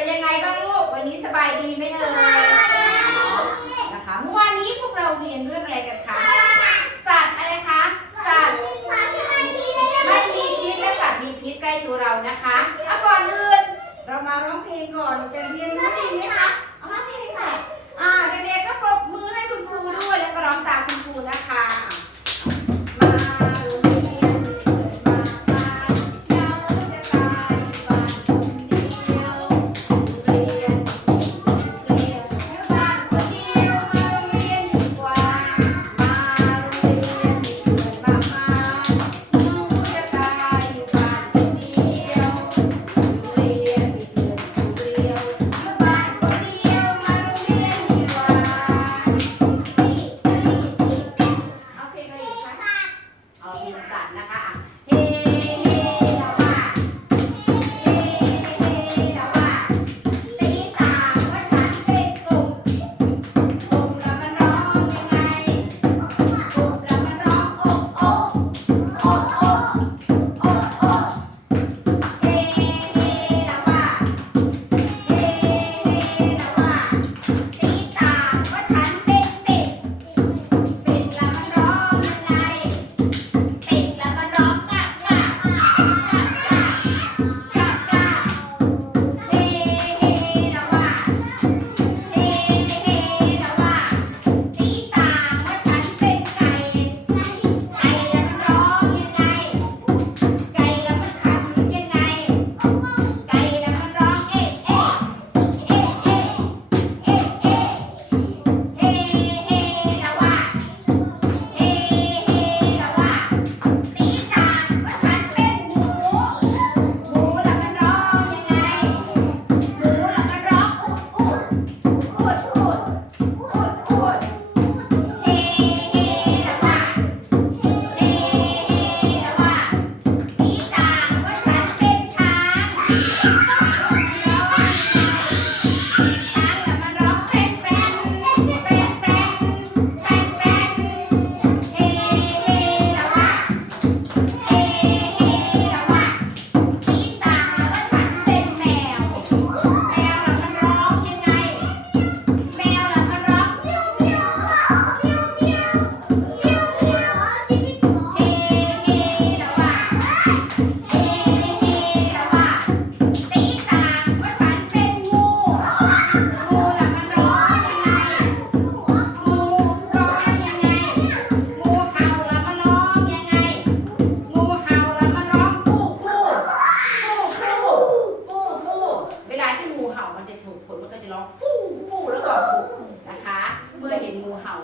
เป็นยังไงบ้างลูกวันนี้สบายดีไหมเอ่ยนะคะเมื่อวานนี้พวกเราเรียนเรื่องอะไรกันคะสัตว์อะไรคะสัตว์ไม่มีพิษและสัตว์มีพิษใกล้ตัวเรานะคะเอาก่อนอื่นเรามาร้องเพลงก่อนจะเรียนรู้ดีไหมคะเอาร้องเพลงสัตว์เด็กๆก็ปรบมือให้คุณครูด้วยแล้วก็ร้องตามคุณครูนะคะ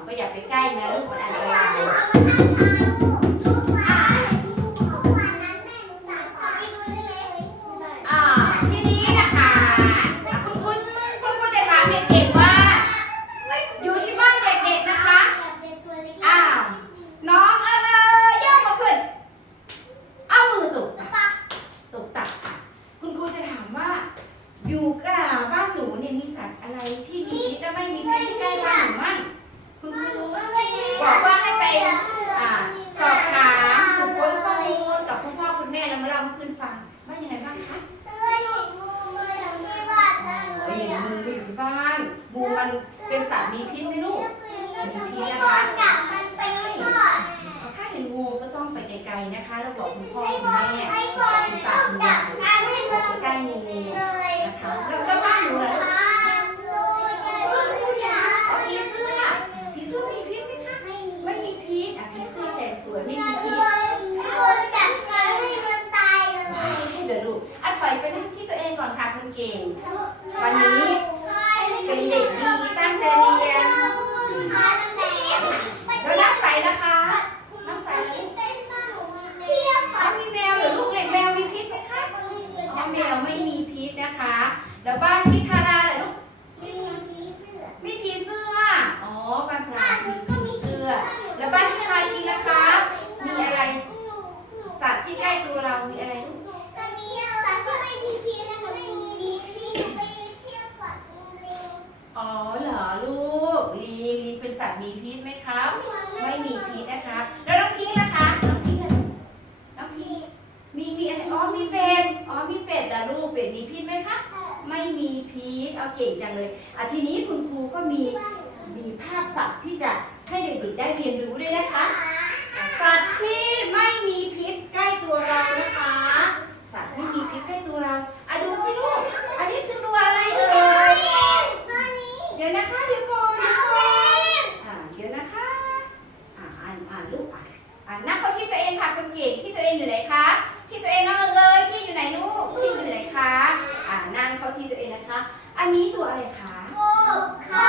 ก็อย่าไปใกล้นะลูกมันอันตรายทีนี้นะคะคุณจะถามเด็กๆว่าอยู่ที่บ้านเด็กๆนะคะน้องย่อมาขึ้นเอามือตุกตักคุณครูจะถามว่าอยู่กับบ้านหนูเนี่ยมีสัตว์อะไรที่มีพิษและไม่มีพิษที่ใกล้บ้านหนูมั่งคุณครูบอกว่าให้ไปสอบถามสืบค้นข้อมูลกับคุณพ่อคุณแม่แล้วมาเล่าให้เพื่อนฟังว่ายังไงบ้างคะเห็นงูมาอยู่ที่บ้านงูมันเป็นสัตว์มีพิษไหมลูกมีพิษนะคะถ้าเห็นงูก็ต้องไปไกลๆนะคะแล้วบอกคุณพ่อคุณแม่คุณตาคุณยายใกล้งูนะคะแล้วบ้านหนูล่ะผีเสื้อมีพิษไหมคะไม่มีพิษผีเสื้อแสนสวยไม่มีพิษเดี๋ยวดูถอยไปนั่งที่ตัวเองก่อนค่ะคุณเก่งวันนี้เป็นเด็กดีตั้งใจเรียนแล้วนั่งใส่นะคะนั่งใส่แล้วมีแมวเหรอลูกแมวมีพิษไหมคะแมวไม่มีพิษนะคะแล้วบ้านพี่ธาราเหรอลูกมีผีเสื้อบ้านพระมีผีเสื้อแล้วบ้านพี่ธารีนะคะมีอะไรสัตว์ที่ใกล้ตัวเรามีอะไรลูกเหรอลูกลิงเป็นสัตว์มีพิษไหมครับไม่มีพิษนะคะแล้วน้องพีนะคะน้องพีมีอะไรมีเป็ดเหรอลูกเป็ดมีพิษไหมคะไม่ มีพิษเอาเก่งจังเลยทีนี้คุณครูก็มีภาพสัตว์ที่จะให้เด็กๆได้เรียนรู้ด้วยนะคะสัตว์ที่ไม่มีพิษใกล้ตัวเรานะคะสัตว์ไม่มีพิษใกล้ตัวเราดูสิลูกอันนี้คือตัวอะไรเอ่ยเดี๋ยวนะคะเดี๋ยวก่อนเดี๋ยวนะคะลูกนั่งเข้าที่ตัวเองค่ะคุณเก่งที่ตัวเองอยู่ไหนคะที่ตัวเองนั่งเลยที่อยู่ไหนลูกที่อยู่ไหนคะนั่งเข้าที่ตัวเองนะคะอันนี้ตัวอะไรคะกบค่ะ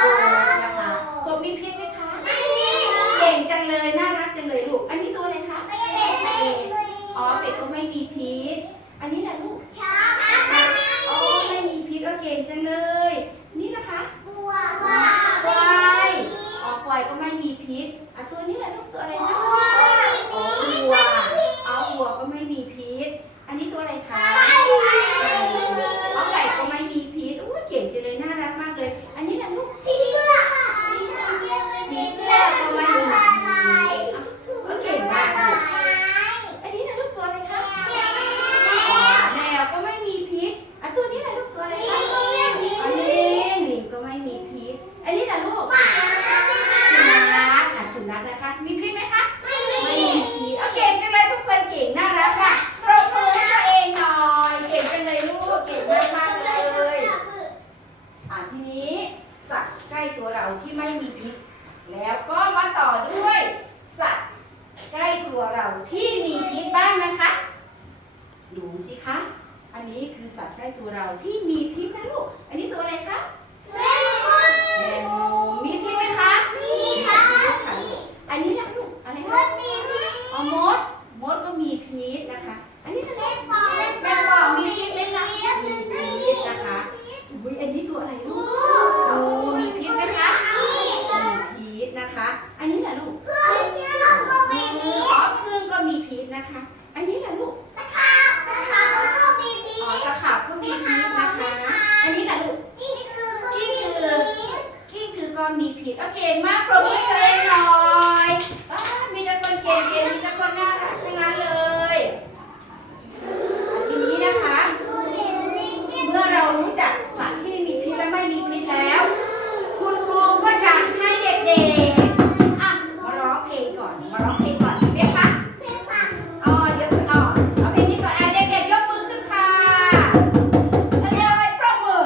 นะคะกบมีพิษไหมคะไม่มีเก่งจังเลยน่ารักจังเลยลูกอันนี้ตัวอะไรคะเป็ดเป็ดก็ไม่มีพิษอันนี้แหละลูกช้างไม่มีพิษเก่งจังเลยนี่นะคะควายควายก็ไม่มีพิษตัวนี้แหละลูกตัวอะไรคะวัวก็ไม่มีพิษอันนี้ตัวอะไรคะไก่ก็ไม่มีพิษเก่งจังเลยน่ารักมากเลยอันนี้แหละลูกผีเสื้อก็ไม่มีพิษเก่งมากเลยอันนี้แหละลูกตัวอะไรคะแมวก็ไม่มีพิษตัวนี้แหละลูกตัวอะไรคะลิงก็ไม่มีพิษอันนี้แหละลูกสุนัขนะคะมีพิษไหมคะไม่มีพิษเก่งจังเลยทุกคนเก่งน่ารักค่ะปรบมือให้ตัวเองหน่อยเก่งจังเลยลูกเก่งมากๆเลยทีนี้สัตว์ใกล้ตัวเราที่ไม่มีพิษแล้วก็มาต่อด้วยสัตว์ใกล้ตัวเราที่มีพิษบ้างนะคะดูสิคะอันนี้คือสัตว์ใกล้ตัวเราที่มีพิษนะลูกอันนี้ตัวอะไรคะแมงมุมมีพิษไหมคะมีค่ะอันนี้ล่ะลูกอะไรคะมดก็มีพิษนะคะอันนี้อะไรแมงป่องมีพิษไหมคะมีพิษนะคะอันนี้ตัวอะไรลูกมีพิษไหมคะมีพิษนะคะอันนี้ล่ะลูกพึ่งก็มีพิษนะคะอันนี้ล่ะลูกตะขาบก็มีพิษตะขาบก็มีพิษนะคะอันนี้ล่ะลูกกิ้งกือก็มีพิษเก่งมากปรบมือให้ตัวเองหน่อยมีแต่คนเก่งมีแต่คนน่ารักทั้งนั้นเลยทีนี้นะคะเมื่อเรารู้จักสัตว์ที่มีพิษและไม่มีพิษแล้วคุณครูก็จะให้เด็กๆมาร้องเพลงก่อนดีไหมคะเดี๋ยวเอาเพลงนี้ก่อนเด็กๆยกมือขึ้นค่ะปรบมือ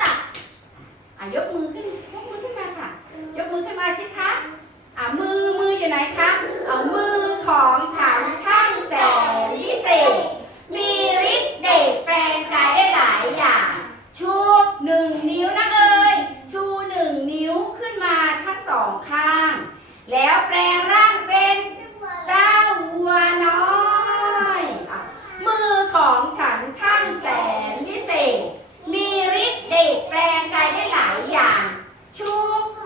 ตักยกมือขึ้นมาค่ะยกมือขึ้นมาสิคะมืออยู่ไหนคะมือของฉันช่างแสนวิเศษมีฤทธิ์เดชแปลงกายได้หลายอย่างชู1 นิ้วนะชู1 นิ้วขึ้นมาทั้ง2 ข้างแล้วแปลงร่างเป็นเจ้าวัวน้อยมือของฉันช่างแสนวิเศษมีฤทธิ์เดชแปลงกายได้หลายอย่างชู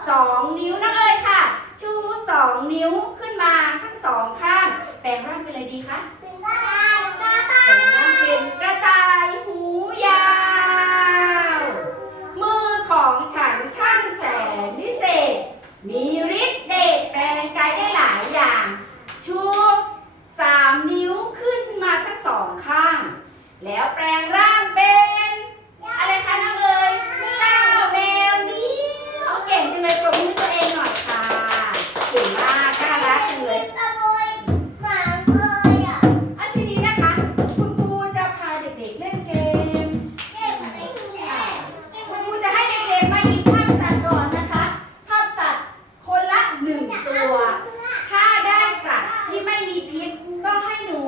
2 นิ้วนะค่ะชู2 นิ้วขึ้นมาทั้ง2 ข้างแปลงร่างเป็นอะไรดีคะแปลงร่างเป็นกระต่ายหูยาวมือของฉันช่างแสนวิเศษมีฤทธิ์เดชแปลงกายได้หลายอย่างชู3 นิ้วขึ้นมาทั้ง2 ข้างแล้วแปลงร่างเป็นอะไรคะน้องเจ้าแมวนี้เก่งจังเลยปรบมือตัวเองหน่อยค่ะเก่งมากน่ารักจังเลยทีนี้นะคะคุณครูจะพาเด็กๆเล่นเกมคุณครูจะให้เด็กๆมาหยิบภาพสัตว์ก่อนนะคะภาพสัตว์คนละ1 ตัวถ้าได้สัตว์ที่ไม่มีพิษก็ให้หนู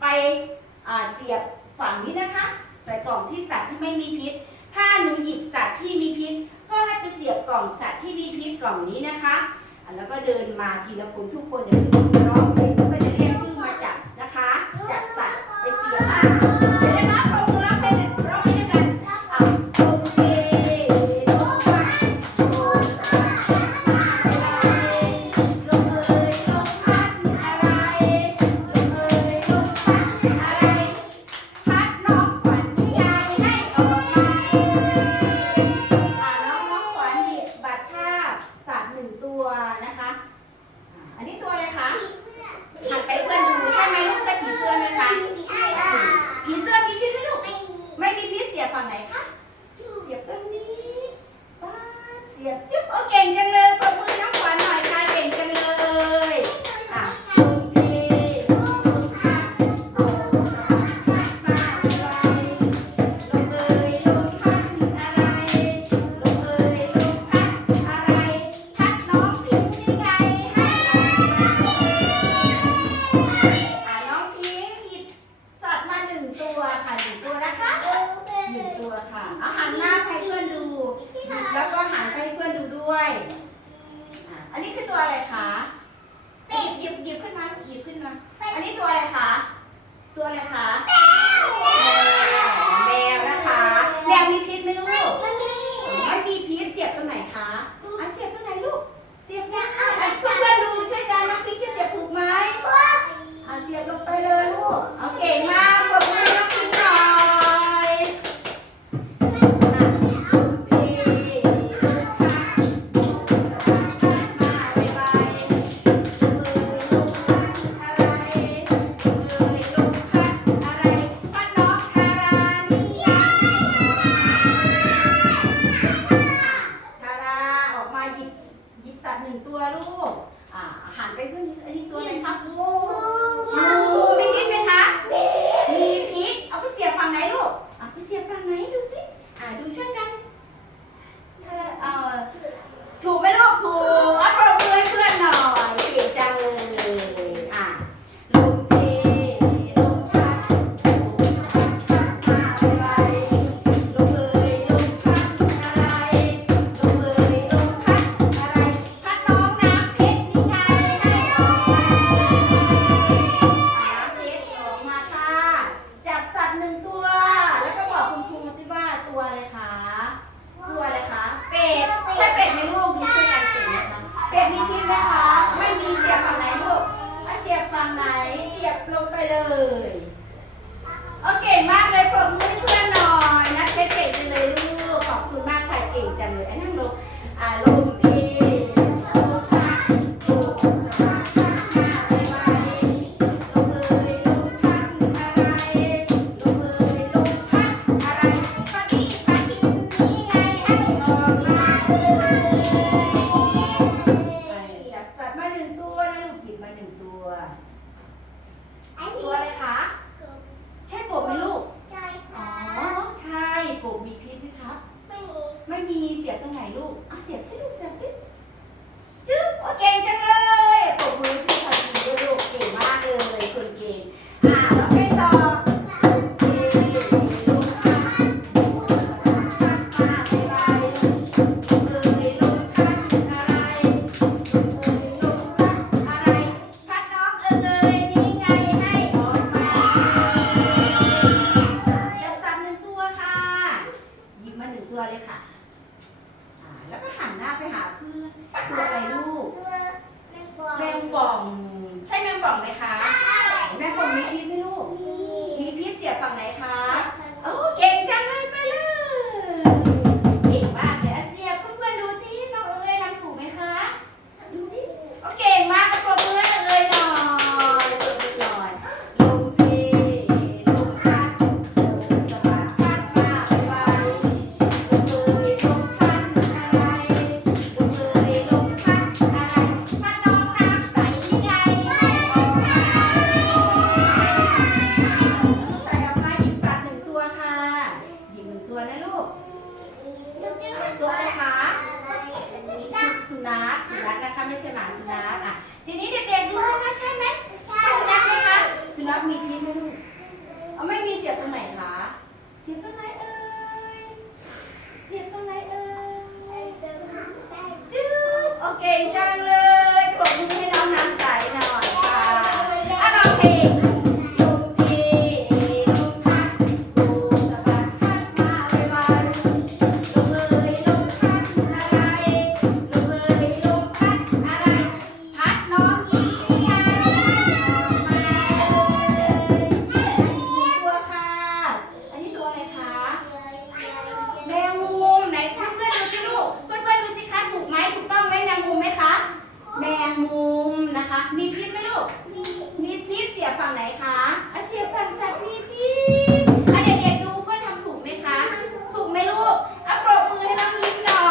ไปเสียบฝั่งนี้นะคะใส่กล่องที่สัตว์ที่ไม่มีพิษถ้าหนูหยิบสัตว์ที่มีพิษก็ให้ไปเสียบกล่องสัตว์ที่มีพิษกล่องนี้นะคะแล้วก็เดินมาทีละคนทุกคนเดี๋ยวคุณครูจะร้องเพลงก็จะเรียกชื่อมาจับนะคะจับสัตว์ไปเสียบเดี๋ยวนะคะปรบมือร้องเพลงร้องให้ด้วยกันโอเคตัวนะคะอันนี้ตัวอะไรคะ เลยโอเคมากเลยปรบมือให้เพื่อนหน่อยนะเก่งจังเลยลูกขอบคุณมากค่ะเก่งจังเลยไอ้นั่งลงลมเพลลมพัดลมสบายมาไวๆลมลมพัดอะไรลมลมพัดอะไรพัดที่พัดที่นี่ไงให้ออกมาจับสัตว์มาหนึ่งตัวนะลูกหยิบมาหนึ่งตัวตัวอะไรคะใช่กบไหมลูกอ๋อใช่กบมีพิษไหมครับไม่มีเสียบตรงไหนลูกเสียบสิลูกเสียบสิจึ๊บโอเคจังเลยปรบมือพี่ทันทีด้วยลูกเก่งมากเลยคนเก่งเราไปต่อเก่งลูกค่ะพัดมาไปไปลมพัดอะไรลมพัดอะไรพัดน้องนี่ไงให้ออกมาจับสัตว์หนึ่งตัวค่ะหยิบมาหนึ่งตัวเลยค่ะแล้วก็หันหน้าไปหาเพื่อนตัวอะไรลูกแมงป่องใช่แมงป่องไหมคะแมงป่องมีพิษไหมลูกมีพิษเสียบฝั่งไหนคะโอ้เก่งจังเลยไปเลยเก่งมากเดี๋ยวเสียบเพื่อนๆดูซิน้องเอ๋ยทำถูกไหมคะดูซิโอเคมากปรบมือให้เลยหน่อยปรบมือหน่อยลมเพลมพัดสบายพัดมาไวๆลมพัดอะไรลมพัดอะไรพัดน้องน้ำใสยังไงให้ออกมาใส่ออกมาหยิบสัตว์หนึ่งตัวค่ะหยิบหนึ่งตัวนะลูกตัวอะไรคะสุนัขนะคะไม่ใช่หมาสุนัขทีนี้เด็กๆดูสิคะใช่ไหมใช่สุนัขไหมคะสุนัขมีพิษไหมลูกไม่มีเสียบตรงไหนคะเสียบตรงไหนเอ่ยเสียบตรงไหนเอ่ยจึ๊บโอเคจังเลยปรบมือให้น้องน้ำใสหน่อยค่ะร้องเพลงลมเพลลมพัดลมสะบัดพัดมาไวๆลมลมพัดอะไรลมลมพัดอะไรพัดน้องยิ้มยังไงออกมาตัวค่ะอันนี้ตัวอะไรคะแมงมุมไหนเพื่อนๆดูสิลูกเพื่อนๆดูสิคะถูกไหมถูกต้องไหมแมงมุมไหมคะแมงมุมนะคะมีพิษไหมลูกมีพิษเสียบฝั่งไหนคะเสียบฝั่งสัตว์มีพิษเด็กๆดูเพื่อนทำถูกไหมคะถูกไหมลูกปรบมือให้น้องยิ้มหน่อ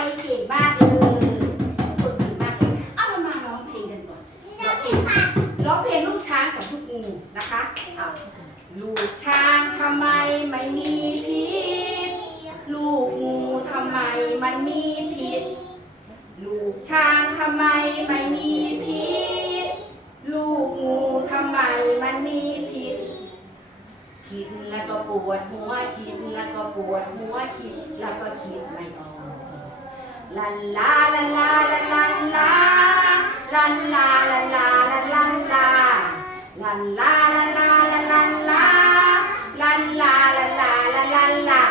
ยเก่งมากเลยคนเก่งมากเลยเรามาร้องเพลงกันก่อนร้องเพลงลูกช้างกับลูกงูนะคะลูกช้างทำไมไม่มีพิษลูกงูทำไมมันมีพิษลูกช้างทำไมไม่มีพิษลูกงูทำไมมันมีพิษคิดแล้วก็ปวดหัวคิดแล้วก็ปวดหัวคิดแล้วก็คิดไม่ออกลันลาลันลาลันลันลาลันลาลันลาลันลันลาลันลาลันลาลันลันลาลันลาลันลาลันลันลา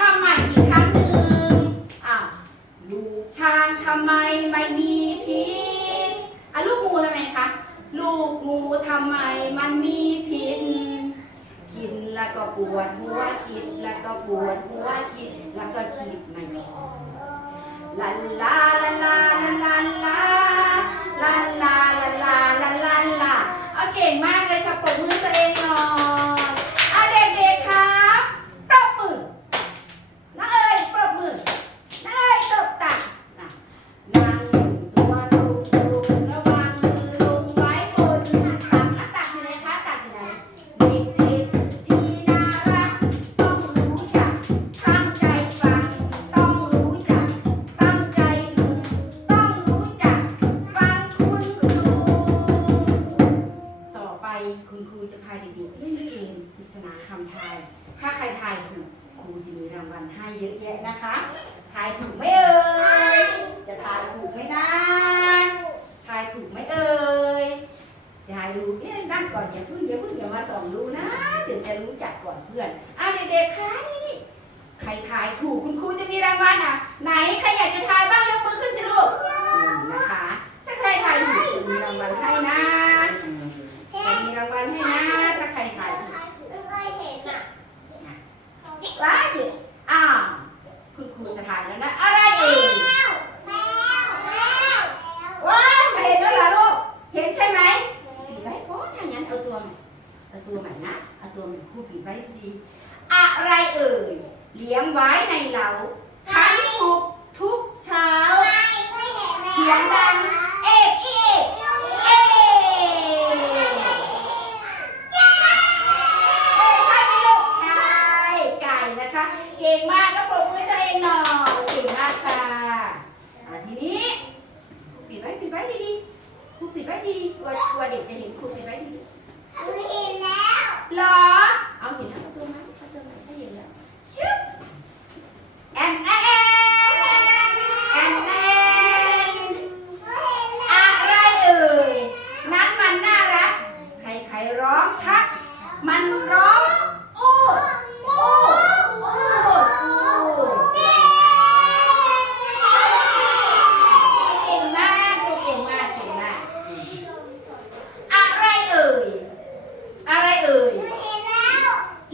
ทำใหม่อีกครั้งหนึ่งลูกช้างทำไมไม่มีพิษลูกงูทำไมคะลูกงูทำไมมันมีพิษคิดแล้วก็ปวดหัวคิดแล้วก็ปวดหัวคิดแล้วก็คิดไม่ออกลันลาลันลาลันลันลาลันลาลันลาลันลันลาเก่งมากเลยค่ะปรบมือตัวเองหน่อยเด็กๆครับปรบมือน้าเอ๋ยปรบมือน้าเอ๋ยตบตักนั่งตัวตรงๆระวังมือลงไว้บนตักอยู่ไหนคะตักอยู่ไหนเด็กๆที่น่ารักต้องรู้จักตั้งใจฟังต้องรู้จักตั้งใจดูต้องรู้จักฟังคุณครูต่อไปคุณครูจะพาเด็กๆเล่นเกมปริศนาคำทายถ้าใครทายถูกครูจะมีรางวัลให้เยอะแยะนะคะทายถูกไหมเอ่ยจะทายถูกไหมนะทายถูกไหมเอ่ยทายดูนั่งก่อนอย่าเพิ่งอย่ามาส่องดูนะเดี๋ยวจะรู้จักก่อนเพื่อนเด็กๆคะนี่ใครทายถูกคุณครูจะมีรางวัลไหนใครอยากจะทายบ้างยกมือขึ้นสิลูกนะคะถ้าใครทายถูกจะมีรางวัลให้นะจะมีราง างวัลให้นะถ้าใครถ่ายถูก ว้าเดี๋ยวคุณครูจะถ่ายแล้วนะอะไรเอ่ยว้าไม่เห็นแล้วเหรอลูกเห็นใช่ไหมปิดไว้ก่อนถ้างั้นเอาตัวใหม่นะเอาตัวใหม่ครูปิดไว้ดีอะไรเอ่ยเลี้ยงไว้ในเล้าขันทุกเช้าเสียงดังเอ๊ะเอ๊ะเอ๊ะเก่งมากก็ปรบมือตัวเองหน่อยเก่งมากค่ะทีนี้ปิดไว้ดีๆครูปิดไว้ดีๆกลัวเด็กจะเห็นครูปิดไว้ดีๆเห็นแล้วเหรอเอาเห็นแล้วเอาตัวไหมให้เห็นแล้วชึบแอนอะไรเอ่ยนั้นมันน่ารักใครร้องทักมันร้องอู้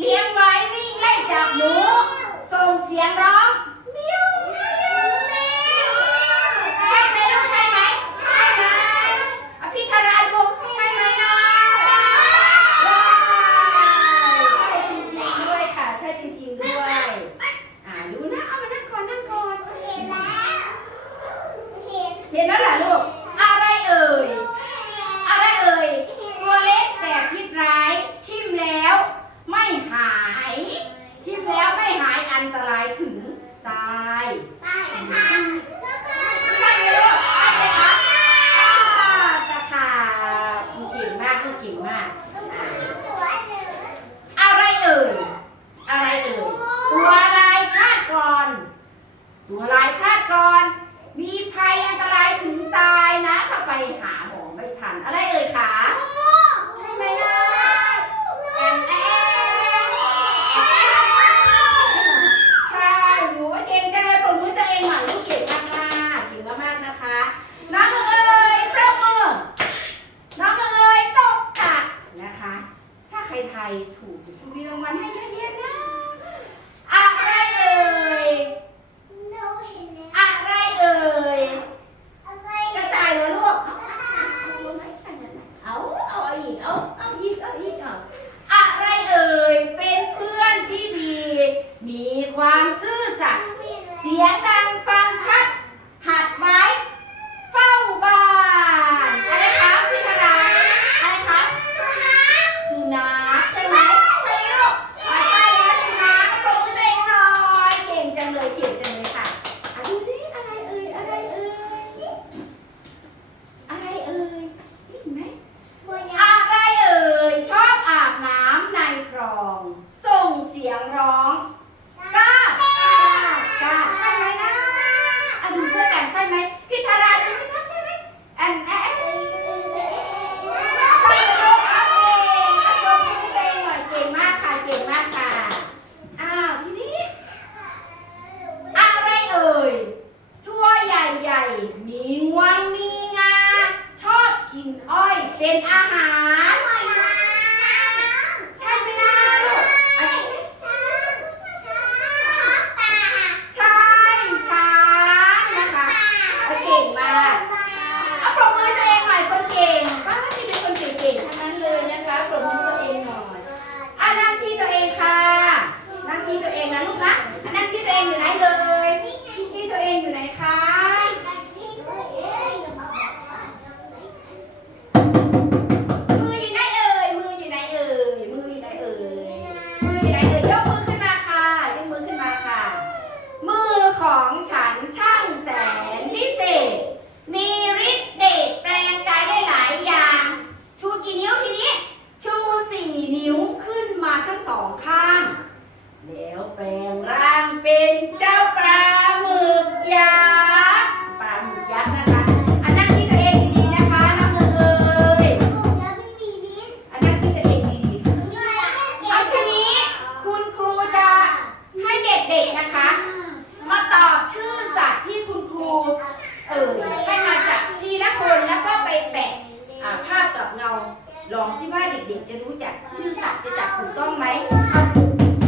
เลี้ยงไว้วิ่งไล่จับหนูส่งเสียงร้องมิวใช่ไหมลูกใช่ไหมพี่ธาราดูใช่ไหมน้องใช่จริงๆด้วยค่ะใช่จริงๆด้วยดูนะเอามานั่งก่อนเห็นแล้วเหรอลูกอะไรเอ่ยตัวเล็กแต่พิษร้ายทิ่มแล้วไม่หายอันตรายถึงตายนะคะใช่ไหมลูกใช่ไหมคะตะขาบเก่งมากอะไรเอ่ยตัวลายพาดก่อนมีภัยอันตรายถึงตายนะถ้าไปหาหมอไม่ทันอะไรเอ่ยคะใช่ไหมล่ะใช่หนูเก่งจังเลยปรบมือตัวเองหน่อยลูกเก่งมากนะคะน้องเอ๋ยปรบมือน้องเอ๋ยตบค่ะนะคะถ้าใครไทยถูกคุณมีรางวัลให้เยอะๆนะอะไรเอ่ยจะตายเหรอลูกเอาอีกอะไรเอ่ยเป็นเพื่อนที่ดีมีความซื่อสัตย์เสียงดังฟังชัดหัดไว้เฝ้าบ้านอะไรคะพี่ธาราอะไรคะสุนัขใช่ไหมใช่ลูกใช่แล้วสุนัขปรบมือตัวเองหน่อยเก่งจังเลยค่ะดูดิอะไรเอ่ยนี่ไหมอะไรเอ่ยชอบอาบน้ำในคลองส่งเสียงร้องกาใช่ไหมนะดูช่วยกันใช่ไหมพี่ธาราดูสิครับใช่ไหมใช่ลูกเอาเองตบมือตัวเองหน่อยเก่งมากค่ะทีนี้อะไรเอ่ยตัวใหญ่มีงวงมีงาชอบกินอ้อยเป็นอาหารใช่ไหมนะลูกใช่ช้างนะคะเก่งมากเอาปรบมือตัวเองหน่อยคนเก่งป้าที่เป็นคนเก่งๆทั้งนั้นเลยนะคะปรบมือตัวเองหน่อยนั่งที่ตัวเองค่ะนั่งที่ตัวเองนะลูกนะนั่งที่ตัวเองอยู่ไหนเลยที่ตัวเองอยู่ไหนคะมืออยู่ไหนเอ่ยยกมือขึ้นมาค่ะมือของฉันช่างแสนพิเศษมีฤทธิ์เดชแปลงกายได้หลายอย่างชูกี่นิ้วทีนี้ชู4 นิ้วขึ้นมาทั้ง2 ข้างแล้วแปลงร่างเป็นเจ้าปลาหมึกยักษ์นะคะนั่งที่ตัวเองดีๆนะคะน้ำมือเอ่ยนั่งที่ตัวเองดีๆเอาทีนี้คุณครูจะให้เด็กๆนะคะมาตอบชื่อสัตว์ที่คุณครูให้มาจากทีละคนแล้วก็ไปแปะภาพกับเงาลองซิว่าเด็กๆ จับชื่อสัตว์จะจับถูกต้องไหมเอา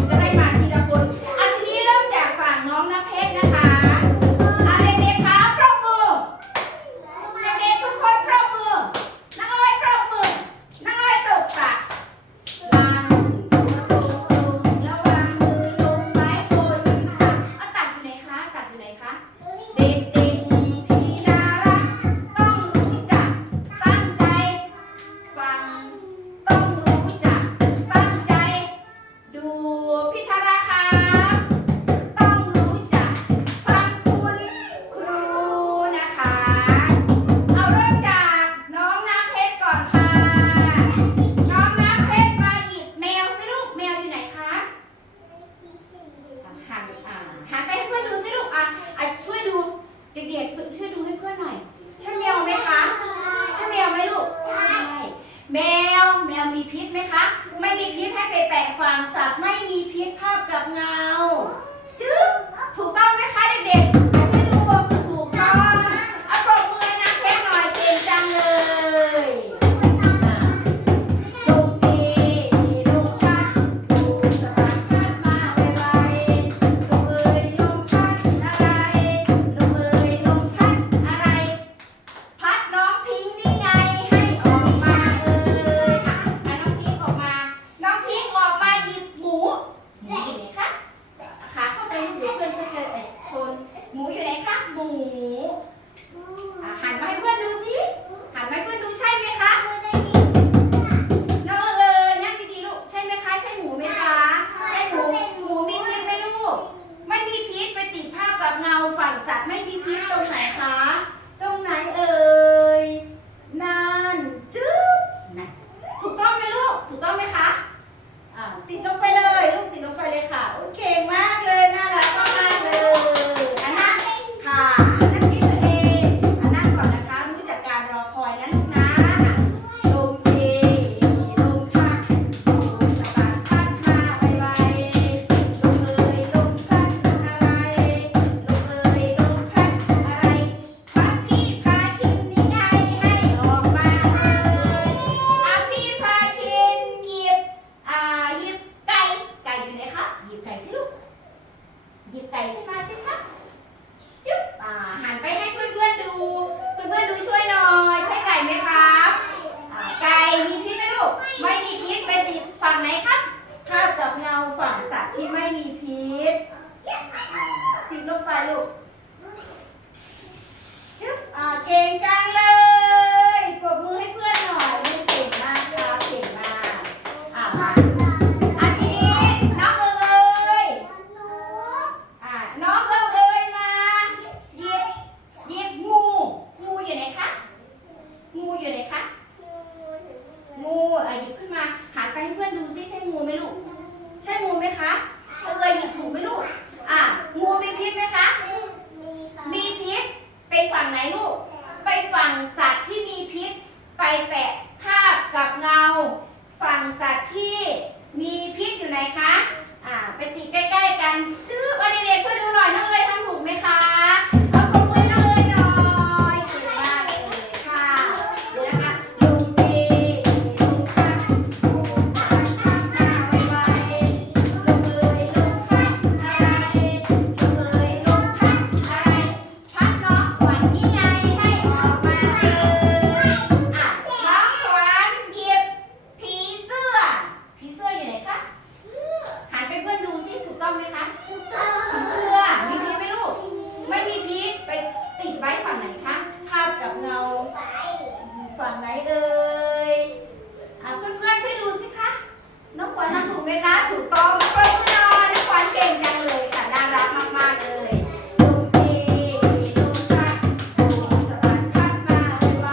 จะได้มาทีละคนทีนี้เริ่มจากฝั่งน้องน้ำเพชรนะคะเด็กๆคะปรบมือเด็กๆทุกคนปรบมือน้องอ้อยปรบมือน้องอ้อยตกตักวางแล้ววางมือลงไว้บนตักอยู่ไหนคะตักอยู่ไหนคะเด็กที่น่ารักต้องรู้จักตั้งใจฟังต้องรู้จักตั้งใจดูพิธาราคาต้องรู้จักฟังคุณครูนะคะเอาเริ่มจากน้องน้ำเพชรก่อนค่ะน้องน้ำเพชรมาหยิบแมวสิลูกแมวอยู่ไหนคะหันไปให้เพื่อนดูสิลูกช่วยดูเด็กๆช่วยดูให้เพื่อนหน่อยใช่แมวไหมคะใช่แมวไหมลูกใช่แมวมีพิษไหมคะไม่มีพิษให้ไปแปะฝังสัตว์ไม่มีพิษภาพกับเงาจึ๊บถูกต้องไหมคะเด็กๆช่วยดูบอกถูกต้องปรบมือให้น้ำเพชรหน่อยเก่งจังเลยลงเอลงพัดลงสะบัดพัดมาไวๆลงเอยลงพัดอะไรลงเอยลงพัดอะไรพัดน้องพิงค์นี่ไงให้ออกมาน้องพิงค์ออกมาน้องพิงค์ออกมาหยิบหมูอยู่ไหนคะขาเข้าไปเดี๋ยวเพื่อนก็จะชนหมูอยู่ไหนคะหมูหันมาให้เพื่อนดูสิหันมาให้เพื่อนดูใช่ไหมคะน้องนั่งดีๆลูกใช่ไหมคะใช่หมูไหมคะใช่หมูมีพิษไหมลูกไม่มีพิษไปติดภาพกับเงาฝั่งสัตว์ไม่มีพิษตรงไหนคะตรงไหนนั่นจึ๊บนั่นถูกต้องไหมลูกถูกต้องไหมคะติดลงไปเลยลูกติดลงไปเลยค่ะโอเคมากเลยน่ารักมากเลยนั่งค่ะนั่งที่ตัวเองนั่งก่อนนะคะรู้จักการรอคอยนะลูกนะลมเพลมพัดลมสะบัดพัดมาไวๆลมลมพัดอะไรลมลมพัดอะไรพัดพี่พาคินนี่ไงให้ออกมาเลยพี่พาคินหยิบไก่อยู่ไหนคะหยิบไก่สิลูกหยิบไก่ขึ้นมาสิคะจุ๊บหันไปให้เพื่อนๆดูดูช่วยหน่อยใช่ไก่ไหมครับไก่มีพิษไหมลูกไม่มีพิษไปติดฝั่งไหนครับภาพกับเงาฝั่งสัตว์ที่ไม่มีพิษติดลงไปลูกจุ๊บเก่งจังเลยปรบมือให้เพื่อนหน่อยเก่งมากครับเก่งมากมาทีนี้น้องเอ๋ยน้องเอ๋ยมาหยิบงูอยู่ไหนคะงูอยู่ไหนคะงูหยิบขึ้นมาหันไปให้เพื่อนดูซิใช่งูไหมลูกใช่งูไหมคะหยิบถูกไหมลูกงูมีพิษไหมคะมีพิษไปฝั่งไหนลูกไปฝั่งสัตว์ที่มีพิษไปแปะภาพกับเงาฝั่งสัตว์ที่มีพิษอยู่ไหนคะไปติดใกล้ๆกันชื่อเด็กๆช่วยดูหน่อยน้องเอ๋ยทำถูกไหมคะเอาปรบมือน้องเอ๋ยหน่อยเก่งมากเลยค่ะเดี๋ยวนะคะลงเอลงพัดลงสะบัดพัดมาไวๆลงเอยลงพัดอะไรลงเอยลงพัดอะไรพัดน้องขวัญนี่ไงให้ออกมาเลยน้องขวัญหยิบผีเสื้ออยู่ไหนคะหันไปเพื่อนดูสิถูกต้องไหมคะถูกต้องผีเสื้อมีพิษไหมลูกไม่มีพิษไปติดไว้ฝั่งไหนคะภาพกับเงาฝั่งไหนเอ่ยเพื่อนๆช่วยดูสิคะน้องขวัญทำถูกไหมคะถูกต้องปรบมือหน่อยน้องขวัญเก่งจังเลยค่ะน่ารักมากๆเลยลมเพลลมพัดลมสะบัดพัดมาไว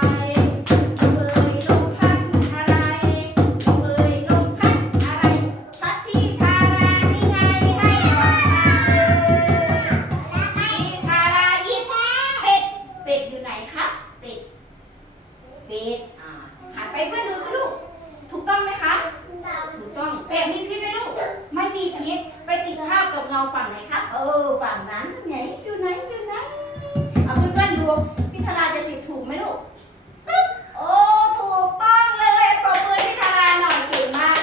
ๆลมลมพัดอะไรลมลมพัดอะไรพัดพี่ทารานี่ไงให้ออกมาพี่ทาราหยิบเป็ดอยู่ไหนครับเป็ดหันไปเพื่อนดูสิลูกถูกต้องไหมคะถูกต้องเป็ดมีพิษไหมลูกไม่มีพิษไปติดภาพกับเงาฝั่งไหนครับฝั่งนั้นไงอยู่ไหนเพื่อนๆดูพี่ธาราจะติดถูกไหมลูกตึ๊บถูกต้องเลยปรบมือพี่ธาราหน่อยเก่งมาก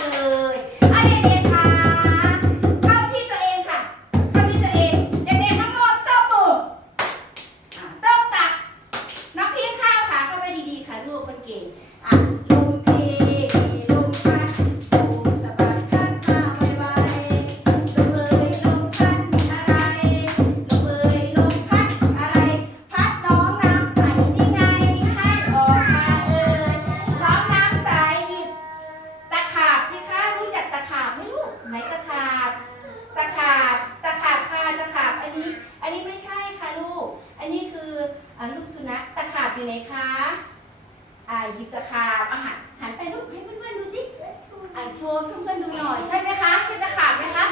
น่อยใช่ไหมคะใช่ตะขาบไหมคะ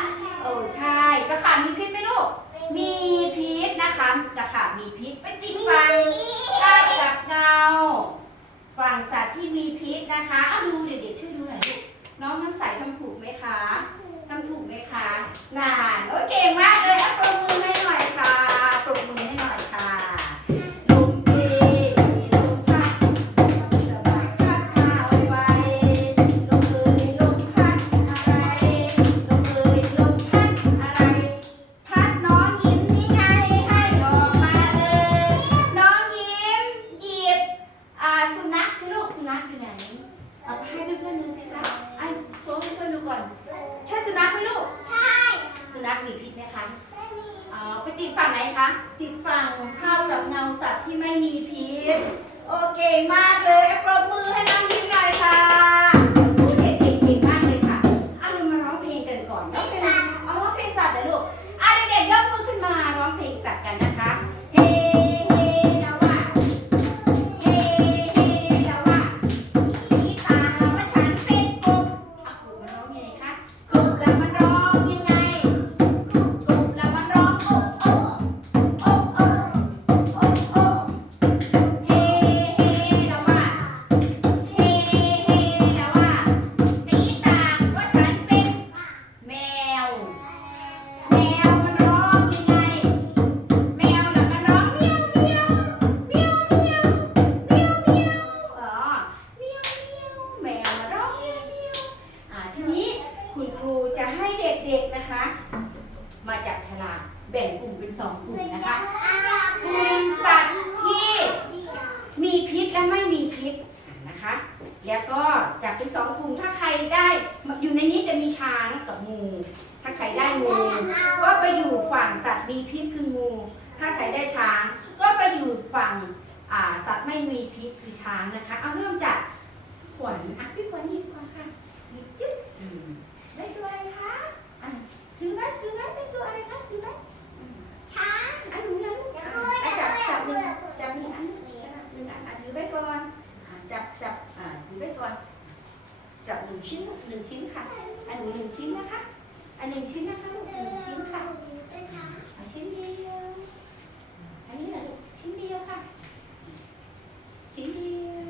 โอ้ใช่ตะขาบมีพิษไหมลูกมีพิษนะคะตะขาบมีพิษไปติดฟังคาบกับเงาฝั่งสัตว์ที่มีพิษนะคะเอาดูเด็กๆช่วยดูหน่อยลูกน้องน้ำใสทำถูกไหมคะทำถูกไหมคะนานโอ้เก่งมากเลยปรบมือให้หน่อยค่ะปรบมือให้หน่อยค่ะลมเพลลมพัดสะบัดพัดพาไวลมเอ่ยลมพัดอะไรลมเอ่ยลมพัดอะไรพัดน้องยิ้มนี่ไงให้ออกมาเลยน้องยิ้มหยิบสุนัขสิลูกสุนัขอยู่ไหนเอาไปให้เพื่อนๆดูสิคะโชว์ให้เพื่อนดูก่อนใช่สุนัขไหมลูกใช่สุนัขมีพิษไหมคะไปติดฝั่งไหนคะติดฝั่งเข้ากับเงาสัตว์ที่ไม่มีพิษโอเคมากเลยปรบมือให้น้องยิ้มหน่อยค่ะเด็กเก่งมากเลยค่ะเรามาร้องเพลงกันก่อนร้องเพลงร้องเพลงสัตว์นะลูกเด็กๆยกมือขึ้นมาร้องเพลงสัตว์กันนะคะเฮ้เฮ้แล้วว่าเฮ้เฮ้แล้วว่าพี่ตาว่าฉันเป็นกบกบมันร้องยังไงคะกบแล้วมันร้องยังไงกบแล้วมันร้องโอ้โอ้โอ้โอ้โอ้โอ้เฮ้เฮ้แล้วว่าเฮ้เฮ้แล้วว่าพี่ตาว่าฉันเป็นแมวแมวมันร้องยังไงแมวน่ะมันร้องเมียวเมียวเมียวเมียวเมียวเมียวเมียวเมียวแมวมันร้องเมียวเมียวทีนี้คุณครูจะให้เด็กๆนะคะ มาจับฉลากแบ่งกลุ่มเป็น2 กลุ่มนะคะกลุ่มสัตว์ที่มีพิษและไม่มีพิษนะคะ แล้วก็จับเป็น2 กลุ่มถ้าใครได้อยู่ในนี้จะมีช้างกับงูถ้าใครได้งูก็ไปอยู่ฝั่งสัตว์มีพิษคืองูถ้าใครได้ช้างก็ไปอยู่ฝั่งสัตว์ไม่มีพิษคือช้างนะคะเอาเริ่มจากขวัญพี่ขวัญหยิบก่อนค่ะหยิบจุ๊บได้ตัวอะไรคะถือไหมได้ตัวอะไรคะถือไหมช้างหนูนะลูกจับหนึ่งอัน1 อันถือไว้ก่อนจับถือไว้ก่อนจับ1 ชิ้นค่ะหนู1 ชิ้นนะคะ1 ชิ้นนะคะลูก1 ชิ้นค่ะชิ้นเดียวอันนี้แหละลูกชิ้นเดียวค่ะชิ้นเดียว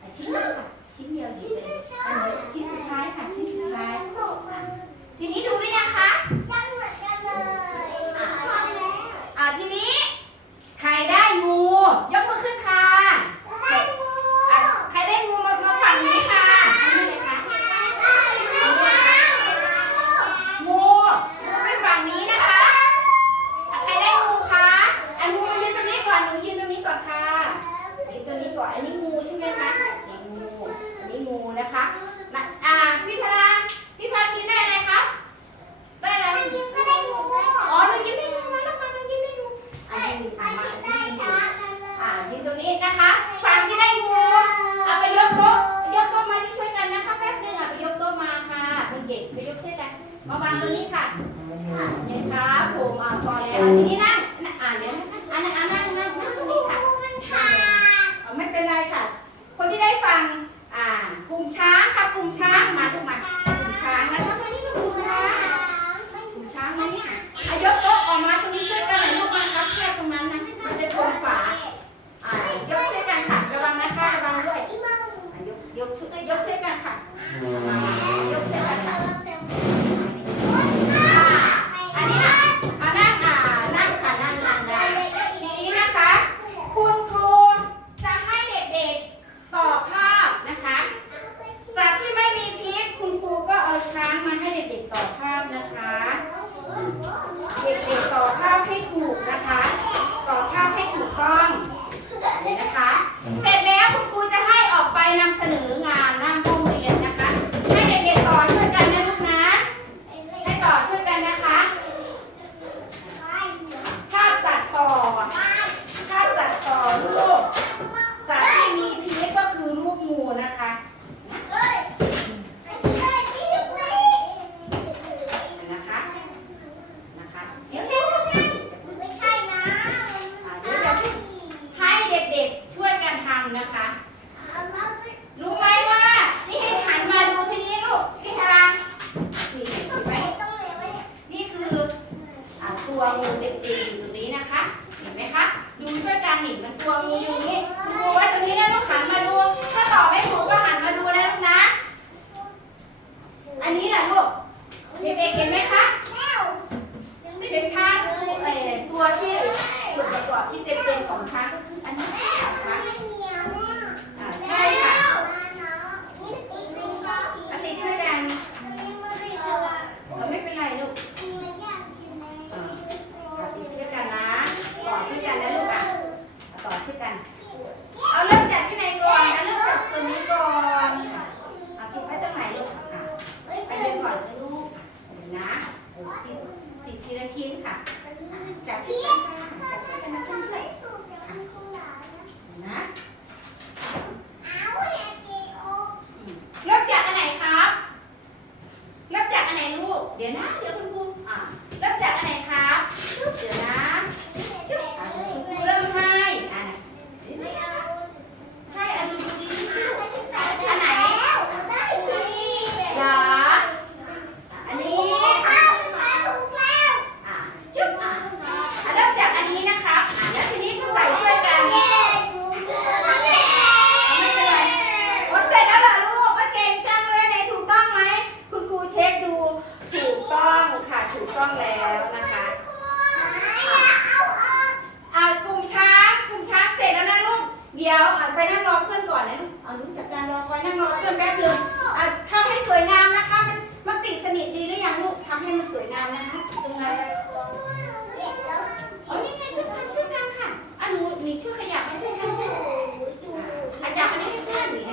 ค่ะชิ้นเดียวหยิบเลยชิ้นสุดท้ายค่ะชิ้นสุดท้ายทีนี้ดูหรือยังคะทีนี้ใครได้งูยกมือขึ้นค่ะใครได้งูมาฝั่งนี้ค่ะอันนี้เลยค่ะงูไปฝั่งนี้นะคะใครได้งูคะงูมายืนตรงนี้ก่อนหนูยืนตรงนี้ก่อนค่ะยืนตรงนี้ก่อนอันนี้งูใช่ไหมคะงูอันนี้งูนะคะพี่ธนาพี่พากินได้อะไรครับได้อะไรหนูยิ้มได้งูมาแล้วมายิ้มได้งูยืนตรงนี้นะคะฝั่งที่ได้งูเอาไปยกโต๊ะมาที่ช่วยกันนะคะแป๊บนึงไปยกโต๊ะมาค่ะคุณเด็กไปยกช่วยกันมาวางตรงนี้ค่ะเนี่ยครับผมพอแล้วทีนี้นั่งเดี๋ยวนั่งตรงนี้ค่ะไม่เป็นไรค่ะคนที่ได้ฟังกลุ่มช้างค่ะกลุ่มช้างมาทุกมากลุ่มช้างนะคะมานี่กลุ่มช้างมานี่ยกโต๊ะออกมาตรงนี้ช่วยกันหน่อยลูกมาครับแค่ตรงนั้นนะมันจะตรงฝายกช่วยกันค่ะระวังนะคะระวังด้วยยกช่วยกันค่ะยกช่วยกันค่ะอันนี้นั่งค่ะนั่งได้ทีนี้นะคะคุณครูจะให้เด็กๆต่อภาพนะคะสัตว์ที่ไม่มีพิษคุณครูก็เอาช้างมาให้เด็กๆต่อภาพนะคะเด็กๆต่อภาพให้ถูกนะคะต่อภาพให้ถูกต้องนี่นะคะเสร็จแล้วคุณครูจะให้ออกไปนำเสนองานหน้าห้องเรียนนะคะให้เด็กๆต่อช่วยกันนะลูกนะให้ต่อช่วยกันนะคะภาพตัดต่อรูปสัตว์ที่มีพิษก็คือรูปงูนะคะนะคะ ตัวงูเด็กๆอยู่ตรงนี้นะคะเห็นไหมคะดูช่วยกันนี่มันตัวงูอยู่นี่ดูไว้ตรงนี้นะลูกหันมาดูถ้าตอบไม่ถูกก็หันมาดูนะลูกนะอันนี้แหละลูกเด็กๆเห็นไหมคะเด็กช้างตัวที่ส่วนประกอบที่เต็มๆของช้างก็คืออันนี้นะคะใช่ค่ะอันนี้ช่วยกันไม่เป็นไรลูกติดช่วยกันนะต่อช่วยกันนะลูกอ่ะต่อช่วยกันเอาเริ่มจากที่ไหนก่อนเริ่มจากตัวนี้ก่อนเอาติดไว้ตรงไหนลูกไปเรียนก่อนนะลูกนะติดทีละชิ้นค่ะจับที่กันค่ะจับที่กันนะเพื่อนๆนะเริ่มจากอันไหนครับเริ่มจากอันไหนลูกเดี๋ยวนะเดี๋ยวคุณครูเริ่มจากอันไหนครับเดี๋ยวนะจุ๊บคุณครูเริ่มให้ใช่ดูดีๆสิอันไหนเหรออันนี้จุ๊บเริ่มจากอันนี้นะคะแล้วทีนี้ก็ใส่ช่วยกันไม่เป็นไรโอ้เสร็จแล้วเหรอลูกเก่งจังเลยไหนถูกต้องไหมคุณครูเช็คดูถูกต้องค่ะถูกต้องแล้วนะคะกลุ่มช้างเสร็จแล้วนะลูกเดี๋ยวไปนั่งรอเพื่อนก่อนนะลูกจัดการรอคอยนั่งรอเพื่อนแป๊บนึงทำให้สวยงามนะคะมันติดสนิทดีหรือยังลูกทำให้มันสวยงามนะคะตรงไหนนี่ไงช่วยกันค่ะหนูนี่ช่วยขยับมาช่วยกันช่วยจับอันนี้ให้เพื่อนหนิใช่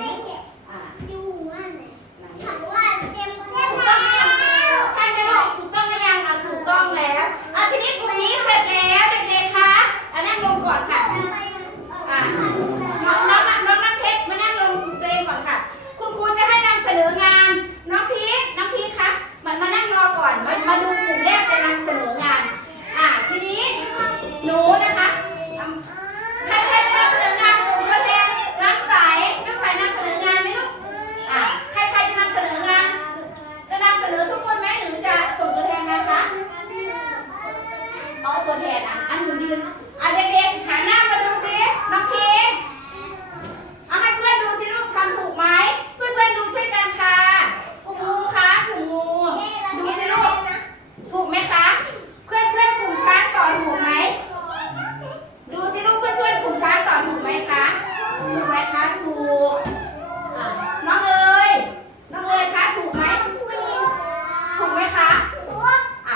ไหมลูกถูกต้องหรือยังถูกต้องแล้วทีนี้กลุ่มนี้เสร็จแล้วเด็กๆคะนั่งลงก่อนค่ะน้องน้ำเพชรมานั่งลงตัวเองก่อนค่ะคุณครูจะให้นำเสนองานน้องพีทคะมานั่งรอก่อนมาดูกลุ่มแรกจะนำเสนองานทีนี้หนูนะคะใครจะนำเสนองานส่งตัวแทนน้ำใสนำเสนองานไหมลูกใครจะนำเสนองานจะนำเสนอทุกคนไหมหรือจะส่งตัวแทนนะคะตัวแทนหนูยืนเด็กๆหันหน้ามาดูสิน้องพีให้เพื่อนดูสิลูกทำถูกไหมเพื่อนๆดูช่วยกันค่ะกลุ่มงูคะกลุ่มงูดูสิลูกถูกไหมคะเพื่อนกลุ่มช้างต่อถูกไหมดูสิลูกเพื่อนกลุ่มช้างต่อถูกไหมคะถูกไหมคะถูกน้องเอ๋ยคะถูกไหมถูกไหมคะ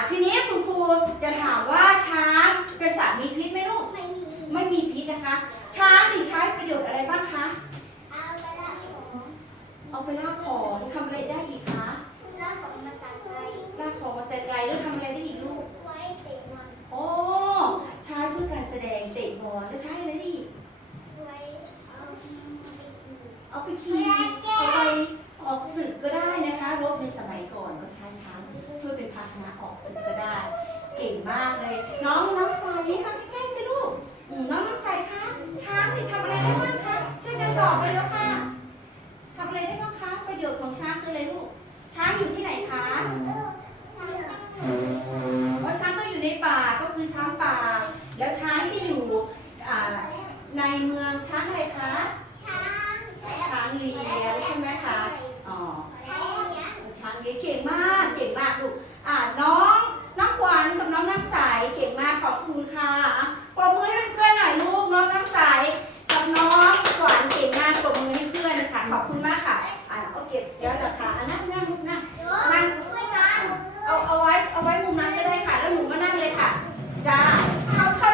ทีนี้คุณครูจะถามว่าช้างเป็นสัตว์มีพิษไหมลูกไม่มีพิษนะคะช้างนี่ใช้ประโยชน์อะไรบ้างคะเอาไปล่าของทำอะไรได้อีกคะล่าของมาแต่ไกลแล้วทำอะไรได้อีกลูกใช้เพื่อการแสดงเตะบอลแล้วใช้อะไรได้อีกเอาไปขี่เอาไปออกศึกก็ได้นะคะรบในสมัยก่อนก็ใช้ช้างช่วยเป็นพาหนะออกศึกก็ได้เก่งมากเลยน้องใสมาใกล้ๆสิลูกน้องใสคะช้างนี่ทำอะไรได้บ้างคะช่วยกันตอบไปแล้วค่ะทำอะไรได้บ้างคะประโยชน์ของช้างคืออะไรลูกช้างอยู่ที่ไหนคะช้างก็อยู่ในป่าก็คือช้างป่าแล้วช้างที่อยู่ในเมืองช้างอะไรคะช้างเลี้ยงใช่ไหมคะช้างเลี้ยงเก่งมากลูกน้องขวัญกับน้องน้ำใสเก่งมากขอบคุณค่ะปรบมือให้เพื่อนหน่อยลูกน้องน้ำใสกับน้องขวัญเก่งมากปรบมือให้เพื่อนค่ะขอบคุณมากค่ะโอเคเดี๋ยวค่ะนั่งลูกนั่งเอาไว้มุมนั้นก็ได้ค่ะแล้วหนูมานั่งเลยค่ะจ้าเข้า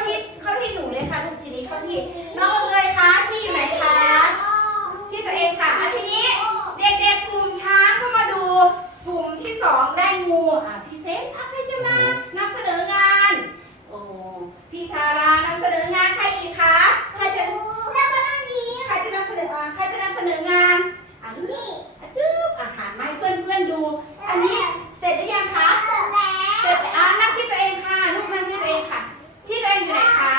ที่หนูเลยค่ะลูกทีนี้เข้าที่น้องเลยคะที่อยู่ไหนคะที่ตัวเองค่ะทีนี้เด็กๆกลุ่มช้างเข้ามาดูกลุ่มที่2ได้งูพี่เซนใครจะมานำเสนองานพี่ชาลานำเสนองานใครอีกคะใครจะแล้วมานั่งนี้ใครจะนำเสนองานนี่หันมาให้เพื่อนดูอันนี้เสร็จหรือยังคะเสร็จแล้วนั่งที่ตัวเองค่ะลูกนั่งที่ตัวเองค่ะที่ตัวเองอยู่ไหนคะ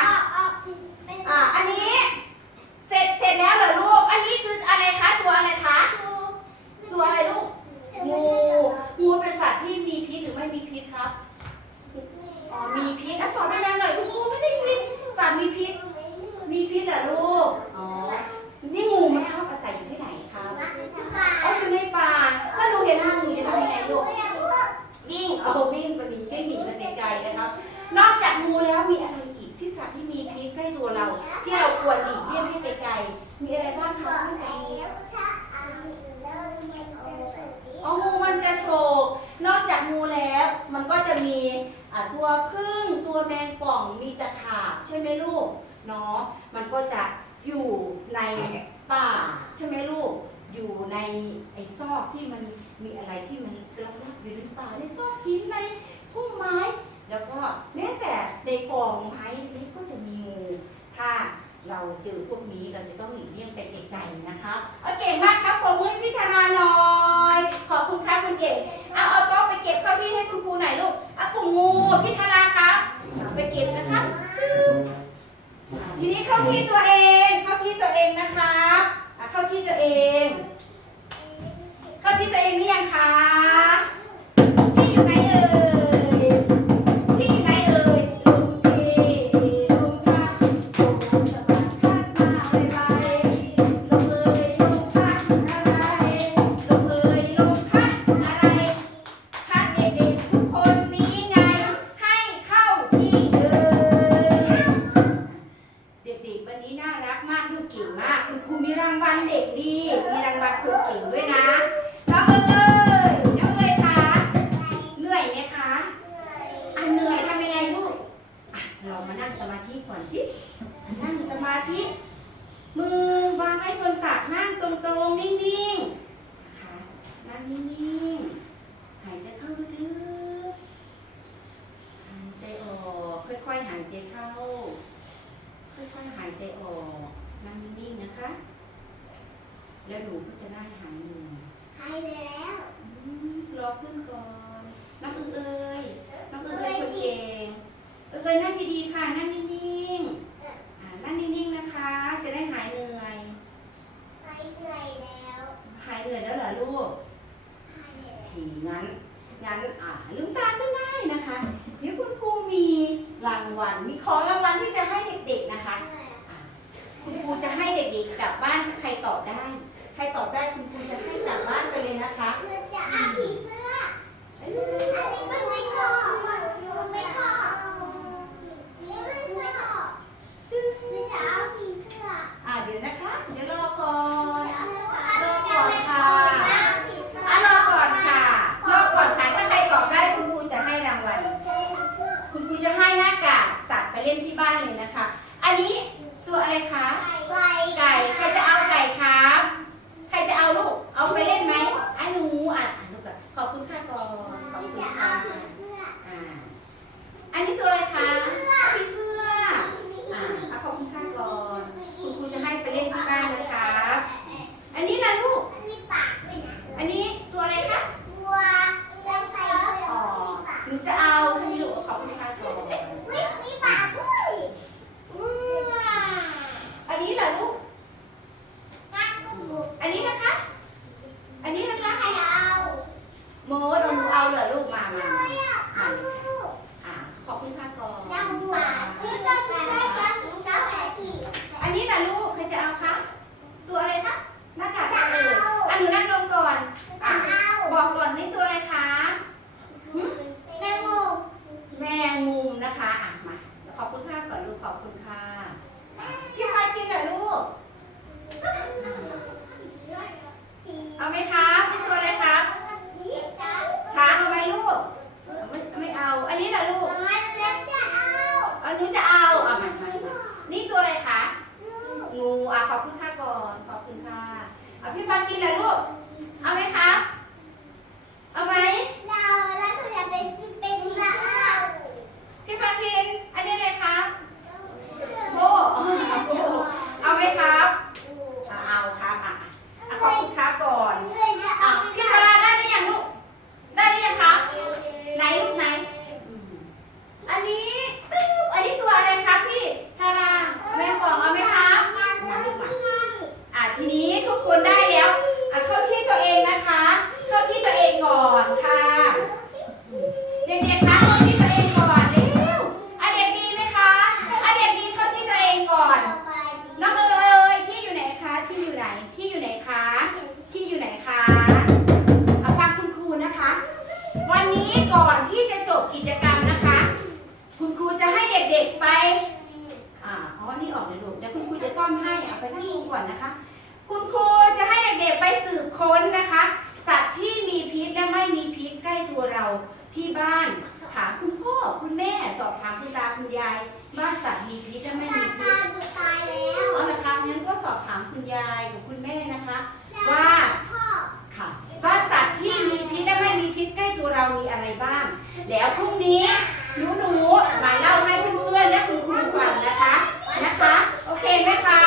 อันนี้เสร็จแล้วเหรอลูกอันนี้คืออะไรคะตัวอะไรคะตัวอะไรลูกงูเป็นสัตว์ที่มีพิษหรือไม่มีพิษครับ ตัวผึ้งตัวแมงป่องมีตะขาบใช่ไหมลูกเนาะมันก็จะอยู่ในป่าใช่ไหมลูกอยู่ในไอ้ซอกที่มันมีอะไรที่มันสลับรับอยู่ในป่าในซอกหินในพุ่มไม้แล้วก็แม้แต่ในกองไม้เล็กก็จะมีงูถ้าเราเจอพวกนี้เราจะต้องหลีกเลี่ยงไปไกลๆนะคะเก่งมากครับปรบมือให้พี่ธาราหน่อยขอบคุณครับคุณเก่งเอาโต๊ะไปเก็บเข้าที่ให้คุณครูหน่อยลูกกลุ่มงูพี่ธาราครับไปเก็บนะคะทีนี้เข้าที่ตัวเองนะครับเข้าที่ตัวเองหรือยังคะที่อยู่ไหนเอ่ยที่อยู่ไหนเอ่ยลมพัดสะบัดพัดมาไวๆลมพัดอะไรลมพัดอะไรพัดเด็กๆทุกคนนี้ไงให้เข้าที่เด็กๆวันนี้น่ารักมากลูกเก่งมากคุณครูมีรางวัลเด็กดีมีรางวัลครูเก่งด้วยนะน้องเลยคะเหนื่อยไหมคะเหนื่อยทำยังไงลูกเรามานั่งสมาธิก่อนสินั่งสมาธิมือวางไว้บนตักนั่งตรงๆนิ่งๆนะคะนั่งนิ่งๆหายใจเข้าลึกๆหายใจออกค่อยๆหายใจเข้าค่อยๆหายใจออกนั่งนิ่งๆนะคะแล้วหนูก็จะได้หายเหนื่อยหายไปแล้วรอขึ้นก่อนน้องเอ๋ยคนเก่งนั่งดีๆค่ะนั่งนิ่งๆนั่งนิ่งๆนะคะจะได้หายเหนื่อยหายเหนื่อยแล้วเหรอลูกทีงั้นลืมตาขึ้นได้นะคะเดี๋ยวคุณครูมีรางวัลมีของรางวัลที่จะให้เด็กๆนะคะคุณครูจะให้เด็กๆกลับบ้านใครตอบได้คุณครูจะให้กลับบ้านไปเลยนะคะจะเอาผีเสื้ออันนี้มันไม่ชอบไม่ชอบจะเอาผีเสื้อเดี๋ยวนะคะเดี๋ยวรอก่อนค่ะรอก่อนค่ะถ้าใครตอบได้คุณครูจะให้รางวัลคุณครูจะให้หน้ากากสัตว์ไปเล่นที่บ้านเลยนะคะอันนี้ตัวอะไรคะไก่ใครจะเอาไก่ครับใครจะเอาลูกเอาไปเล่นไหมหนูลูกขอบคุณค่ะก่อนขอบคุณค่ะอันนี้ตัวอะไรคะผีเสื้อขอบคุณค่ะก่อนคุณครูจะให้ไปเล่นที่บ้านนะคะอันนี้นะลูกอันนี้ตัวอะไรคะหนูจะเอาใช่ไหมลูกขอบคุณค่ะก่อนอันนี้เหรอลูกอันนี้นะคะใครเอาโมดหนูเอาเหรอลูกมาขอบคุณค่ะก่อนอันนี้ล่ะลูกใครจะเอาคะตัวอะไรคะหน้ากากอะไรหนูนั่งลงก่อนบอกก่อนนี่ตัวอะไรคะแมงมุมนะคะมาขอบคุณค่ะก่อนลูกขอบคุณค่ะพี่พายกินเหรอลูกเอาไหมครับนี่ตัวอะไรครับช้างเอาไหมลูกไม่เอาอันนี้ล่ะลูกหนูจะเอามานี่ตัวอะไรคะงูขอบคุณค่ะก่อนขอบคุณค่ะพี่พายกินเหรอลูกเอาไหมครับเอาไหมพี่พาคินอันนี้อะไรครับโบเอาไหมครับเอาครับขอบคุณครับก่อนพี่ธาราได้หรือยังลูกได้หรือยังครับไหนลูกไหนอันนี้ตัวอะไรครับพี่ธาราแม่บอกเอาไหมครับทีนี้ทุกคนได้แล้วเข้าที่ตัวเองนะคะเข้าที่ตัวเองก่อนค่ะเด็กๆคะเข้าที่ตัวเองก่อนเร็วเด็กดีไหมคะเด็กดีเข้าที่ตัวเองก่อนน้องเอ๋ยที่อยู่ไหนคะที่อยู่ไหนคะฟังคุณครูนะคะ วันนี้ก่อนที่จะจบกิจกรรมนะคะคุณครูจะให้เด็กๆไปนี่ออกเลยลูกเดี๋ยวคุณครูจะซ่อมให้ไปนั่งดูก่อนนะคะคุณครูจะให้เด็กๆไปสืบค้นนะคะ สัตว์ที่มีพิษและไม่มีพิษใกล้ตัวเราที่บ้านถามคุณพ่อ คุณแม่สอบถามคุณตาคุณยายว่าสัตว์มีพิษและไม่มีพิษ ตายแล้ว เอาละครับงั้นก็สอบถามคุณยายกับคุณแม่นะคะ ว่า พ่อ ค่ะว่าสัตว์ที่มีพิษและไม่มีพิษใกล้ตัวเรามีอะไรบ้าง แล้วพรุ่งนี้หนูมาเล่าให้เพื่อนๆและคุณครูฟังนะคะ โอเคไหมคะ